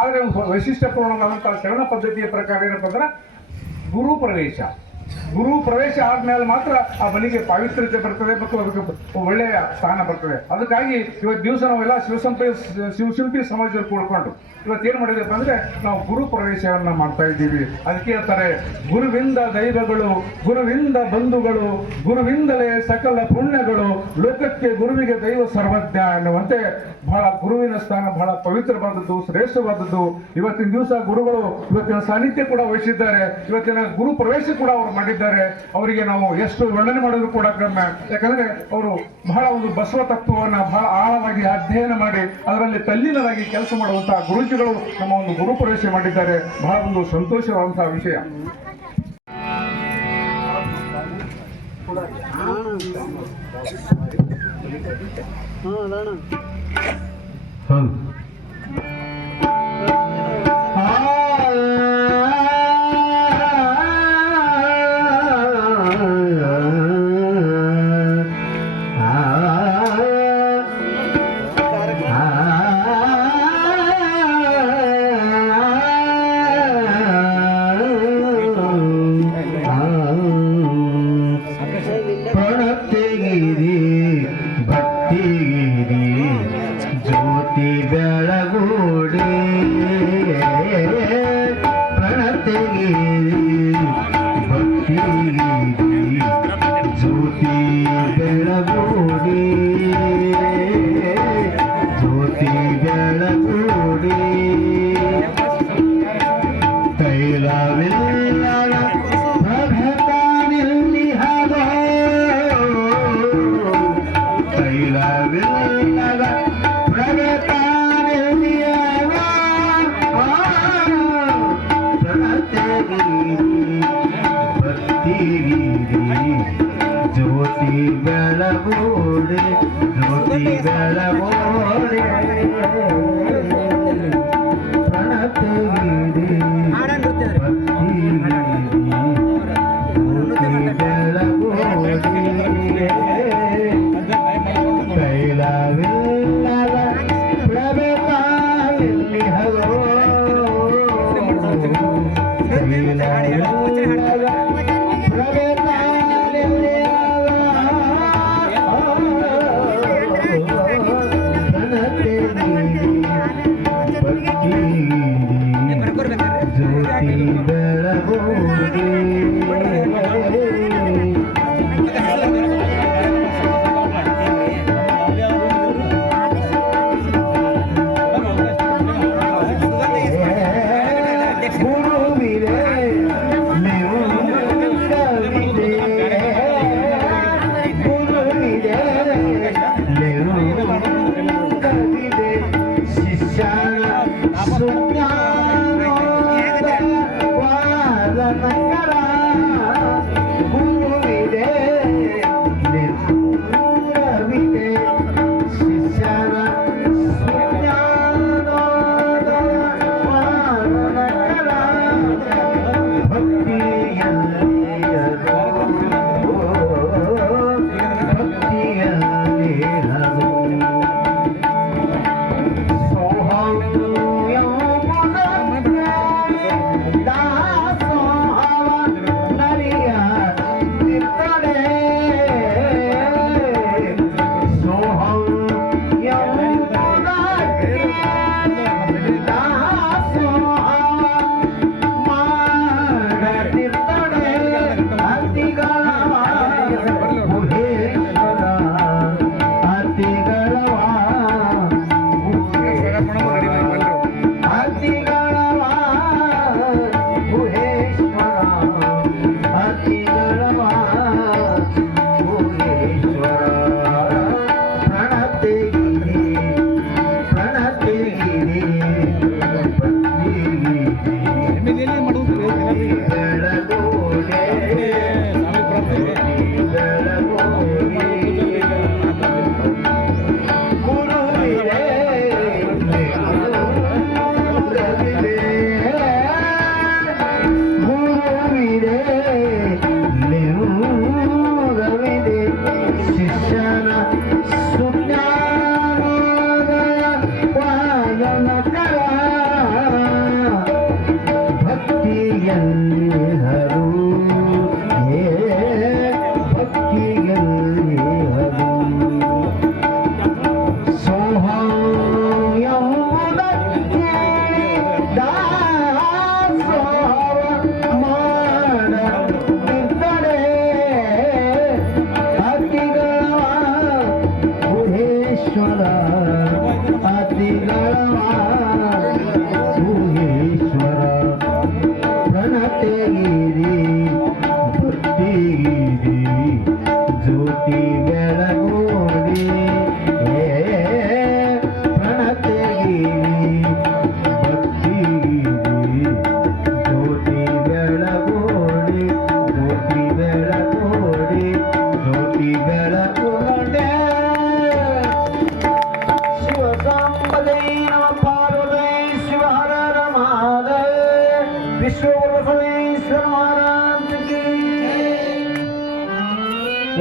ಆದರೆ ವೈಶಿಷ್ಟ್ಯಪೂರ್ಣವಾದಂತಹ ಶರಣ ಪದ್ಧತಿಯ ಪ್ರಕಾರ ಏನಪ್ಪ ಅಂದ್ರೆ ಗುರು ಪ್ರವೇಶ ಆದ್ಮೇಲೆ ಮಾತ್ರ ಆ ಬಲಿಗೆ ಪಾವಿತ್ರ್ಯತೆ ಬರ್ತದೆ ಮತ್ತು ಅದಕ್ಕೆ ಒಳ್ಳೆಯ ಸ್ಥಾನ ಬರ್ತದೆ. ಅದಕ್ಕಾಗಿ ಇವತ್ತು ದಿವಸ ನಾವೆಲ್ಲ ಶಿವಶಿಲ್ಪಿ ಸಮಾಜದಲ್ಲಿ ಕೂಡ್ಕೊಂಡು ಇವತ್ತೇನು ಮಾಡಿದೆಪ್ಪ ಅಂದ್ರೆ ನಾವು ಗುರು ಪ್ರವೇಶವನ್ನ ಮಾಡ್ತಾ ಇದ್ದೀವಿ. ಅದಕ್ಕೆ ಹೇಳ್ತಾರೆ, ಗುರುವಿಂದ ದೈವಗಳು, ಗುರುವಿಂದ ಬಂಧುಗಳು, ಗುರುವಿಂದಲೇ ಸಕಲ ಪುಣ್ಯಗಳು, ಲೋಕಕ್ಕೆ ಗುರುವಿಗೆ ದೈವ ಸರ್ವಜ್ಞ ಎನ್ನುವಂತೆ ಬಹಳ ಗುರುವಿನ ಸ್ಥಾನ ಬಹಳ ಪವಿತ್ರವಾದದ್ದು, ಶ್ರೇಷ್ಠವಾದದ್ದು. ಇವತ್ತಿನ ದಿವಸ ಗುರುಗಳು ಇವತ್ತಿನ ಸಾನ್ನಿಧ್ಯ ಕೂಡ ವಹಿಸಿದ್ದಾರೆ, ಇವತ್ತಿನ ಗುರು ಪ್ರವೇಶ ಕೂಡ ಅವರು ಮಾಡಿದ್ದಾರೆ. ಅವರಿಗೆ ನಾವು ಎಷ್ಟು ವರ್ಣನೆ ಮಾಡಿದ್ರು ಕೂಡ ಕಡಿಮೆ. ಯಾಕಂದ್ರೆ ಅವರು ಬಹಳ ಒಂದು ಬಸವ ತತ್ವವನ್ನ ಬಹಳ ಆಳವಾಗಿ ಅಧ್ಯಯನ ಮಾಡಿ ಅದರಲ್ಲಿ ತಲ್ಲೀನರಾಗಿ ಕೆಲಸ ಮಾಡುವಂತಹ ಗುರುಜಿಗಳು ನಮ್ಮ ಒಂದು ಗುರು ಪ್ರವೇಶ ಮಾಡಿದ್ದಾರೆ. ಬಹಳ ಒಂದು ಸಂತೋಷವಾದಂತಹ ವಿಷಯ.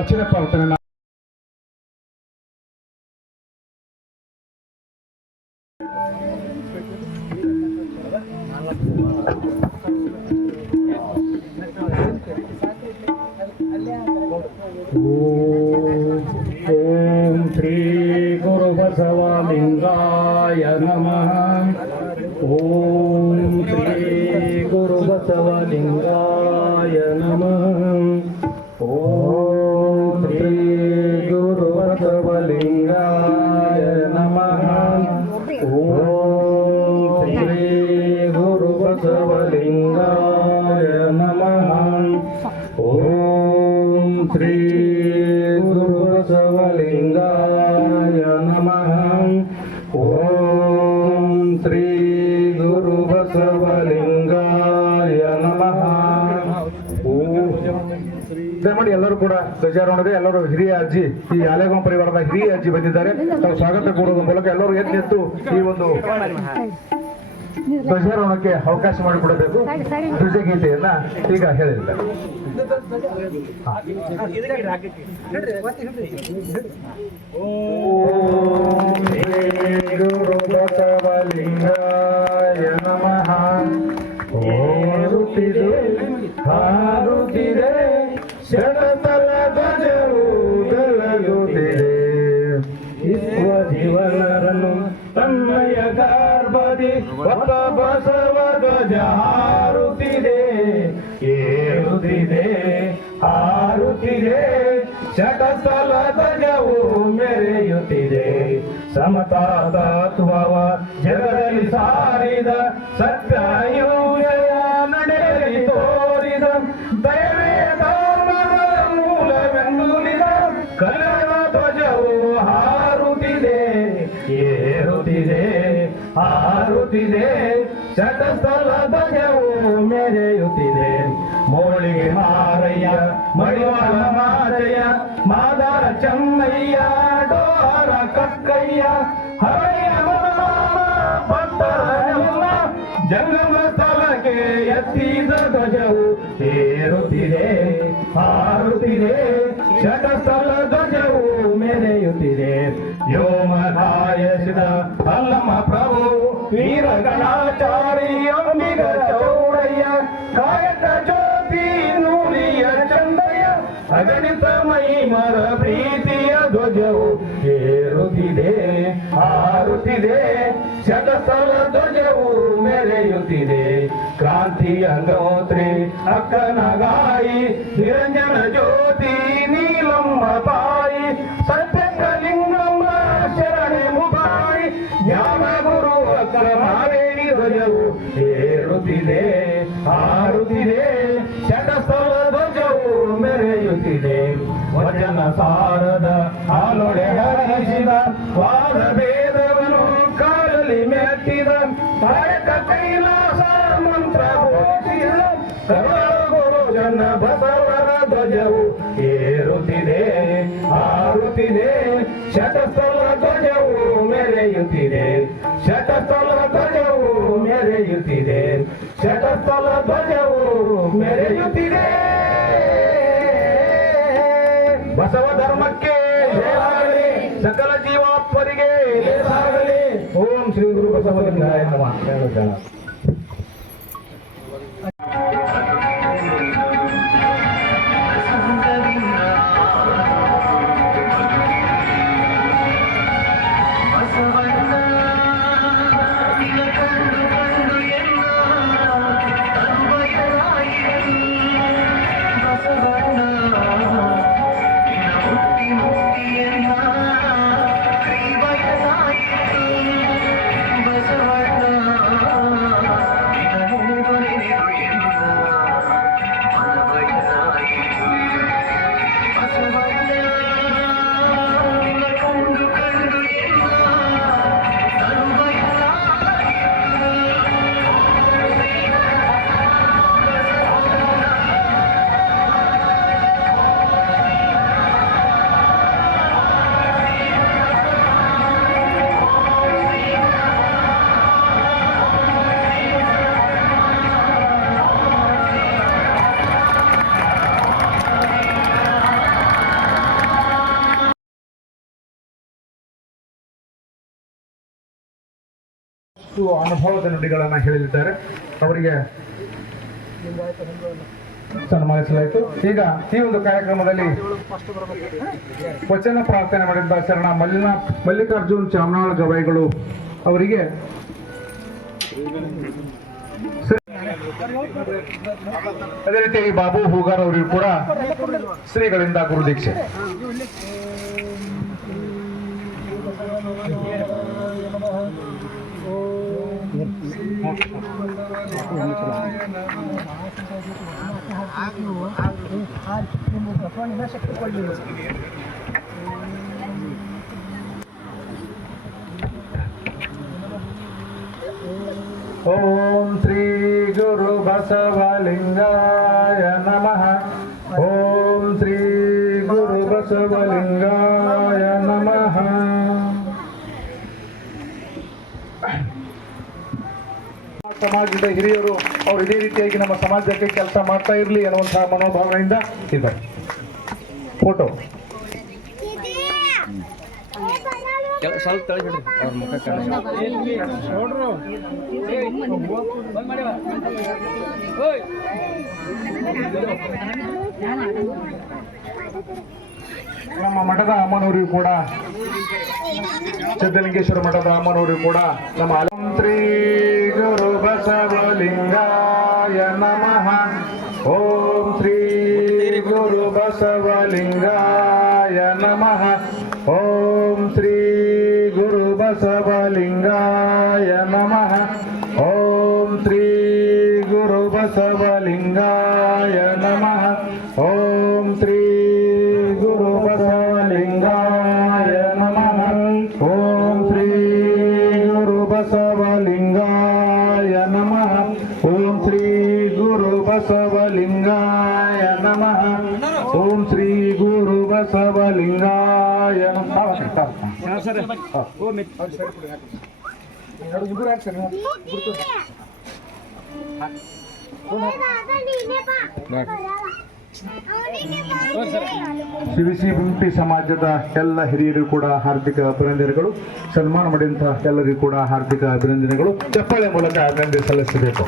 ವಚನ ಪ್ರಾರ್ಥನೆ ಓಂ ಶ್ರೀ ಗುರು ಬಸವಲಿಂಗಾಯ ನಮಃ. ಓಂ ಶ್ರೀ ಗುರು ಬಸವಲಿಂಗಾಯ ನಮಃ. ಓಂ ಶ್ರೀ ಗುರು ಬಸವಲಿಂಗಾಯ ನಮಃ. ಓಂ ಶ್ರೀ ಗುರು ಬಸವಲಿಂಗಾಯ ನಮಃ. ಓಂ ಶ್ರೀ ಗುರು ಬಸವಲಿಂಗಾಯ ನಮಃ. ಓಂ ಶ್ರೀ ಗುರು ಬಸವಲಿಂಗಾಯ ನಮಃ. ದಯಮಾಡಿ ಎಲ್ಲರೂ ಕೂಡ ಧ್ವಜಾರೋಹಣದೆ ಎಲ್ಲರೂ ಹಿರಿಯ ಅಜ್ಜಿ ಈ ಆಲೆಗಾಂವ್ ಪರಿವಾರದ ಹಿರಿಯ ಅಜ್ಜಿ ಬಂದಿದ್ದಾರೆ. ತಾವು ಸ್ವಾಗತ ಕೊಡುವುದರ ಮೂಲಕ ಎಲ್ಲರೂ ಎದ್ದು ಈ ಒಂದು ಧ್ವಜಾರೋಹಣಕ್ಕೆ ಅವಕಾಶ ಮಾಡಿಕೊಡಬೇಕು. ಧ್ವಜಗೀತೆಯನ್ನ ಈಗ ಹೇಳಿದ್ದಾರೆ. ಓಂ ಶ್ರೀ ಗುರು ಬಸವಲಿಂಗಾಯ ನಮಃ. ಓರುತ್ತಿದೆ ಹಾರುತ್ತಿದೆ ಶರತಲ ಧ್ವಜವು ಬೆಳಗುತ್ತಿದೆ. ವಿಶ್ವ ಜೀವನರನ್ನು ತನ್ನಯ ಗರ್ಭದಿ ಹೊತ್ತ ಬಸವ ಧ್ವಜ ಹಾರುತ್ತಿದೆ, ಏರುತ್ತಿದೆ, ಹಾರುತ್ತಿದೆ. ಶಟಸ್ಥಲ ಧ್ವಜವು ಮೆರೆಯುತ್ತಿದೆ. ಸಮತಾ ತತ್ವವ ಜಗದಲ್ಲಿ ಸಾರಿದ ಸತ್ಯಯುಜಯ ನಡೆಯಲಿ ತೋರಿದ ದಯವೇ ಧರ್ಮದ ಮೂಲವೆಂದುಲಿದ ಕಲ್ಯಾಣ ಧ್ವಜವು ಹಾರುತ್ತಿದೆ, ಏರುತ್ತಿದೆ, ಹಾರುತ್ತಿದೆ. ಶಟಸ್ಥಲ ಧ್ವಜವು ಮೆರೆಯುತ್ತಿದೆ. ಮೋಳಿಗೆ ಮಾರಯ್ಯ ಮಡಿವಾಳ ಮಾರಯ್ಯ ಮಾದಾರ ಚನ್ನಯ್ಯ ಡೋರ ಕಕ್ಕಯ್ಯ ಹರಯ್ಯ ಭಕ್ತರ ಜಂಗಮ ಸ್ಥಳಕ್ಕೆ ಎತ್ತಿದ ಧ್ವಜವು ಏರುತ್ತಿದೆ, ಹಾರುತ್ತಿದೆ. ಶಟಸ್ಥಲ ಧ್ವಜವು ಮೆರೆಯುತ್ತಿದೆ. ವ್ಯೋಮಧಾಯಸಿದ ಅಲ್ಲಮ ಪ್ರಭು ವೀರ ಗಣಾಚಾರಿ ಅಂಬಿಗ ಚೌಡಯ್ಯ ಕಾಯಕ ಜ್ಯೋತಿ ನೂಲಿಯ ಚಂದಯ್ಯ ಅಗಣಿತ ಮಹಿಮರ ಪ್ರೀತಿಯ ಧ್ವಜವು ಏರುತ್ತಿದೆ, ಹಾರುತ್ತಿದೆ. ಶಟಸ್ಥಲ ಧ್ವಜವು ಮೆರೆಯುತ್ತಿದೆ. ಕ್ರಾಂತಿಯ ಗೋತ್ರಿ ಅಕ್ಕನಗಾಯಿ ನಿರಂಜನ ಜ್ಯೋತಿ ನೀಲಮ್ಮ ಬಾಯಿ ಸತ್ಯಲಿಂಗಮ್ಮ ಶರಣೆ ಮುಬಾಯಿ ಜ್ಞಾನ ಗುರು ಅಕ್ಕಮಾರೇಣಿ ಧ್ವಜವು ಏರುತ್ತಿದೆ, ಹಾರುತ್ತಿದೆ. ಶಟಸ್ಥಲ ಧ್ವಜವು ಮೆರೆಯುತ್ತಿದೆ. ವಚನ ಸಾರದ ಆಲೊಡೆ ಹರಿಸಿದ ವಾದ ಭೇದವನು ಕಾಲಲ್ಲಿ ಮೆಟ್ಟಿದ ಕಾಯಕ ಕೈಲಾಸ ಮಂತ್ರ ಘೋಷಿಸಿದ ಕರುಣಾಗುರು ಜನ ಬಸವರ ಧ್ವಜವು ಏರುತ್ತಿದೆ, ಹಾರುತ್ತಿದೆ. ಶಟಸ್ಥಲ ಧ್ವಜವು ಮೆರೆಯುತ್ತಿದೆ. ಶಟಸ್ಥಲ ಧ್ವಜವು ಮೆರೆಯುತ್ತಿದೆ. ಶಟಸ್ಥಲ ಧ್ವಜವು ಮೆರೆಯುತ್ತಿದೆ. ಬಸವ ಧರ್ಮಕ್ಕೆ ಜಯವಾಗಲಿ, ಸಕಲ ಜೀವಾತ್ಮರಿಗೆ ಜಯವಾಗಲಿ. ಓಂ ಶ್ರೀ ಗುರು ಬಸವಲಿಂಗಾಯ ನಮಃ. ಬಸವಣ್ಣ ಒಂದಷ್ಟು ಅನುಭವದ ನುಡಿಗಳನ್ನು ಹೇಳಲಿದ್ದಾರೆ. ಅವರಿಗೆ ಸನ್ಮಾನಿಸಲಾಯಿತು. ಈಗ ಈ ಒಂದು ಕಾರ್ಯಕ್ರಮದಲ್ಲಿ ವಚನ ಪ್ರಾರ್ಥನೆ ಮಾಡಿದ್ದ ಶರಣ ಮಲ್ಲಿಕಾರ್ಜುನ್ ಚಾಮನಾಳ್ ಗವಾಯಿಗಳು ಅವರಿಗೆ ಅದೇ ರೀತಿಯಾಗಿ ಬಾಬು ಹೂಗಾರ್ ಅವರಿಗೂ ಕೂಡ ಶ್ರೀಗಳಿಂದ ಗುರುದೀಕ್ಷೆ. ಓಂ ಶ್ರೀ ಗುರು ಬಸವಲಿಂಗಾಯ ನಮಃ. ಓಂ ಶ್ರೀ ಗುರು ಬಸವಲಿಂಗಾಯ ನಮಃ. ಸಮಾಜದ ಹಿರಿಯರು ಅವರು ಇದೇ ರೀತಿಯಾಗಿ ನಮ್ಮ ಸಮಾಜಕ್ಕೆ ಕೆಲಸ ಮಾಡ್ತಾ ಇರಲಿ ಅನ್ನುವಂತಹ ಮನೋಭಾವನೆಯಿಂದ ಇದ್ದಾರೆ. ಫೋಟೋ ಸ್ವಲ್ಪ ತಳಿಬಿಡ್ರಿ ಅವ್ರ ಮುಖ ನಮ್ಮ ಮಠದ ಅಮ್ಮನವರಿಗೂ ಕೂಡ, ಸಿದ್ಧಲಿಂಗೇಶ್ವರ ಮಠದ ಅಮ್ಮನವರಿಗೂ ಕೂಡ ನಮ್ಮ ಶ್ರೀ ಗುರು ಬಸವಲಿಂಗಾಯ ನಮಃ. ಓಂ ಶ್ರೀ ಗುರು ಬಸವಲಿಂಗಾಯ ನಮಃ. ಓಂ ಶ್ರೀ ಗುರು ಬಸವಲಿಂಗಾಯ ನಮಃ. ಓಂ ಶ್ರೀ ಗುರು ಬಸವಲಿಂಗಾಯ ನಮಃ. ಓಂ ಶ್ರೀ ಗುರು ಬಸವಲಿಂಗಾಯ ನಮಃ. ಓಂ ಶ್ರೀ ಗುರು ಬಸವಲಿಂಗಾಯ ನಮಃ. ಓಂ ಶ್ರೀ ಗುರು ಬಸವಲಿಂಗಾಯ ನಮಃ. ಓಂ ಶ್ರೀ ಗುರು ಬಸವಲಿಂಗಾಯ ಸಿವಿಸಿಬಿಂಪಿ ಸಮಾಜದ ಎಲ್ಲ ಹಿರಿಯರು ಕೂಡ ಹಾರ್ದಿಕ ಅಭಿನಂದನೆಗಳು. ಸನ್ಮಾನ ಮಾಡಿದಂತಹ ಎಲ್ಲರಿಗೂ ಕೂಡ ಹಾರ್ದಿಕ ಅಭಿನಂದನೆಗಳು. ಚಪ್ಪಾಳೆ ಮೂಲಕ ಅಭಿನಂದನೆ ಸಲ್ಲಿಸಬೇಕು.